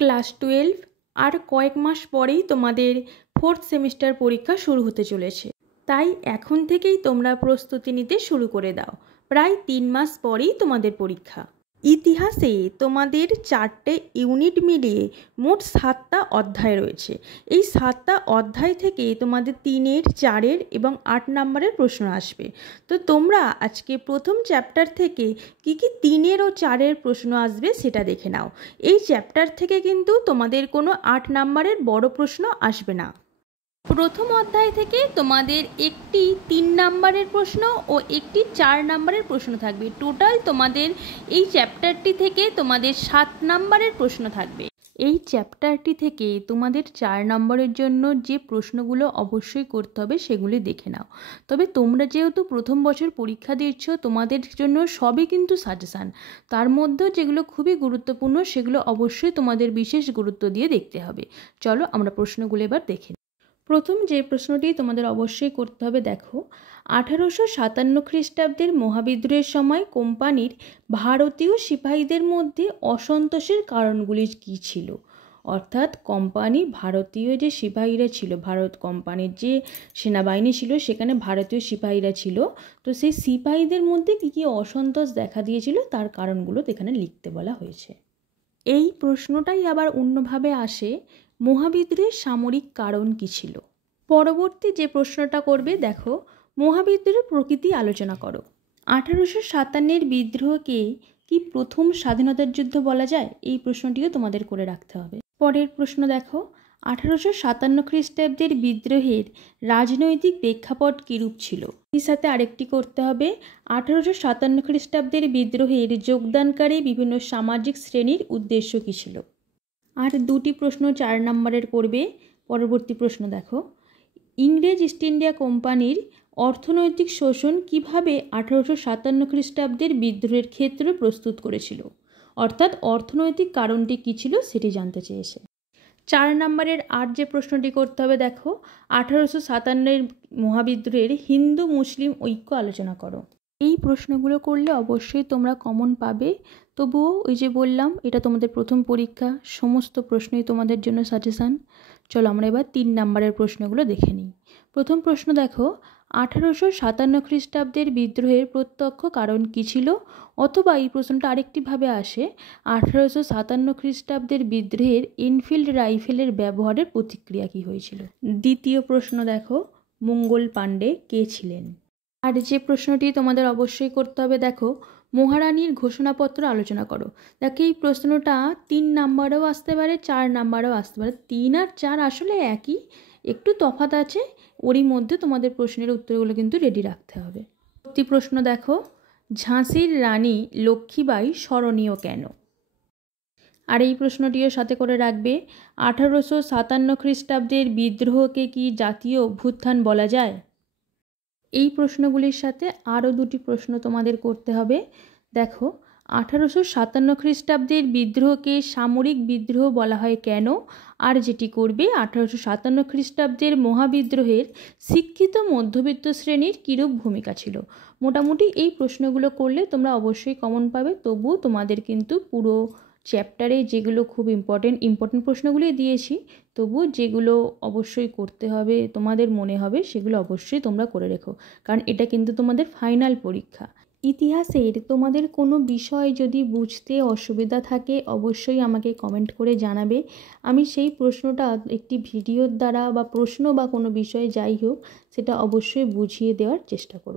Class 12 আর কয়েক মাস পরেই তোমাদের 4th সেমিস্টার পরীক্ষা শুরু হতে চলেছে। তাই এখন থেকেই তোমরা প্রস্তুতি নিতে শুরু করে দাও। প্রায় 3 মাস পরেই তোমাদের পরীক্ষা। ইতিহাসে তোমাদের 4টে ইউনিট মিলিয়ে মোট 7টা অধ্যায় রয়েছে। এই 7টা অধ্যায় থেকে তোমাদের 3-এর 4-এর এবং 8 নম্বরের প্রশ্ন আসবে। তো তোমরা আজকে প্রথম চ্যাপ্টার থেকে কি 3-এর ও 4-এর প্রশ্ন আসবে সেটা দেখে নাও। এই চ্যাপ্টার থেকে কিন্তু তোমাদের কোনো 8 নম্বরের বড় প্রশ্ন আসবে না। প্রথম অধ্যায় থেকে তোমাদের একটি 3 নম্বরের প্রশ্ন ও একটি 4 নম্বরের প্রশ্ন থাকবে। টোটাল তোমাদের এই চ্যাপ্টারটি থেকে তোমাদের 7 নম্বরের প্রশ্ন থাকবে। এই চ্যাপ্টারটি থেকে তোমাদের 4 নম্বরের জন্য যে প্রশ্নগুলো অবশ্যই করতে হবে সেগুলি দেখে নাও। তবে তোমরা যেহেতু প্রথম বছর পরীক্ষা দিচ্ছ, তোমাদের জন্য সবই কিন্তু সাজেশান। তার মধ্যেও যেগুলো খুবই গুরুত্বপূর্ণ সেগুলো অবশ্যই তোমাদের বিশেষ গুরুত্ব দিয়ে দেখতে হবে। চলো আমরা প্রশ্নগুলো এবার দেখে নিই। প্রথম যে প্রশ্নটি তোমাদের অবশ্যই করতে হবে, দেখো 1857 খ্রিস্টাব্দের মহাবিদ্রোহের সময় কোম্পানির ভারতীয় সিপাহীদের মধ্যে অসন্তোষের কারণগুলি কী ছিল। অর্থাৎ ভারতীয় যে সিপাহীরা ছিল, ভারত কোম্পানির যে সেনাবাহিনী ছিল সেখানে ভারতীয় সিপাহীরা ছিল। তো সেই সিপাহীদের মধ্যে কী কী অসন্তোষ দেখা দিয়েছিল তার কারণগুলো এখানে লিখতে বলা হয়েছে। এই প্রশ্নটাই আবার অন্যভাবে আসে, মহাবিদ্রোহের সামরিক কারণ কী ছিল। পরবর্তী যে প্রশ্নটা করবে, দেখো মহাবিদ্রোহের প্রকৃতি আলোচনা করো। 1857-এর বিদ্রোহকে কি প্রথম স্বাধীনতার যুদ্ধ বলা যায়? এই প্রশ্নটিও তোমাদের করে রাখতে হবে। পরের প্রশ্ন দেখো, 1857 খ্রিস্টাব্দের বিদ্রোহের রাজনৈতিক প্রেক্ষাপট কীরূপ ছিল? এর সাথে আরেকটি করতে হবে, 1857 খ্রিস্টাব্দের বিদ্রোহের যোগদানকারী বিভিন্ন সামাজিক শ্রেণীর উদ্দেশ্য কী ছিল? আর দুটি প্রশ্ন 4 নম্বরের করবে। পরবর্তী প্রশ্ন দেখো, ইংরেজ ইস্ট ইন্ডিয়া কোম্পানির অর্থনৈতিক শোষণ কিভাবে 1857 খ্রিস্টাব্দের বিদ্রোহের ক্ষেত্রে প্রস্তুত করেছিল? অর্থাৎ অর্থনৈতিক কারণটি কী ছিল সেটি জানতে চেয়েছে। 4 নম্বরের আর যে প্রশ্নটি করতে হবে, দেখো 1857-এর মহাবিদ্রোহের হিন্দু মুসলিম ঐক্য আলোচনা করো। এই প্রশ্নগুলো করলে অবশ্যই তোমরা কমন পাবে। তবুও ওই যে বললাম, এটা তোমাদের প্রথম পরীক্ষা, সমস্ত প্রশ্নই তোমাদের জন্য সাজেশান। চলো আমরা এবার 3 নম্বরের প্রশ্নগুলো দেখে নিই। প্রথম প্রশ্ন দেখো, 1857 খ্রিস্টাব্দের বিদ্রোহের প্রত্যক্ষ কারণ কী ছিল? অথবা এই প্রশ্নটা আরেকটিভাবে আসে, 1857 খ্রিস্টাব্দের বিদ্রোহের এনফিল্ড রাইফেলের ব্যবহারের প্রতিক্রিয়া কী হয়েছিল? দ্বিতীয় প্রশ্ন দেখো, মঙ্গল পাণ্ডে কে ছিলেন? আর যে প্রশ্নটি তোমাদের অবশ্যই করতে হবে, দেখো মহারানীর ঘোষণাপত্র আলোচনা করো। দেখো এই প্রশ্নটা 3 নম্বরেও আসতে পারে, 4 নম্বরেও আসতে পারে। 3 আর 4 আসলে একই, একটু তফাৎ আছে, ওরই মধ্যে তোমাদের প্রশ্নের উত্তরগুলো কিন্তু রেডি রাখতে হবে। পরবর্তী প্রশ্ন দেখো, ঝাঁসির রানী লক্ষ্মীবাঈ স্মরণীয় কেন? আর এই প্রশ্নটিও সাথে করে রাখবে, 1857 খ্রিস্টাব্দের বিদ্রোহকে কি জাতীয় অভ্যুত্থান বলা যায়? এই প্রশ্নগুলির সাথে আরও দুটি প্রশ্ন তোমাদের করতে হবে। দেখো 1857 খ্রিস্টাব্দের বিদ্রোহকে সামরিক বিদ্রোহ বলা হয় কেন? আর যেটি করবে, 1857 খ্রিস্টাব্দের মহাবিদ্রোহের শিক্ষিত মধ্যবিত্ত শ্রেণীর কীরূপ ভূমিকা ছিল। মোটামুটি এই প্রশ্নগুলো করলে তোমরা অবশ্যই কমন পাবে। তবুও তোমাদের কিন্তু পুরো চ্যাপ্টারে যেগুলো খুব ইম্পর্টেন্ট প্রশ্নগুলি দিয়েছি, তবুও যেগুলো অবশ্যই করতে হবে তোমাদের মনে হবে সেগুলো অবশ্যই তোমরা করে রেখো, কারণ এটা কিন্তু তোমাদের ফাইনাল পরীক্ষা। ইতিহাসের তোমাদের কোনো বিষয় যদি বুঝতে অসুবিধা থাকে অবশ্যই আমাকে কমেন্ট করে জানাবে। আমি সেই প্রশ্নটা একটি ভিডিওর দ্বারা বা প্রশ্ন বা কোনো বিষয় যাই হোক সেটা অবশ্যই বুঝিয়ে দেওয়ার চেষ্টা করব।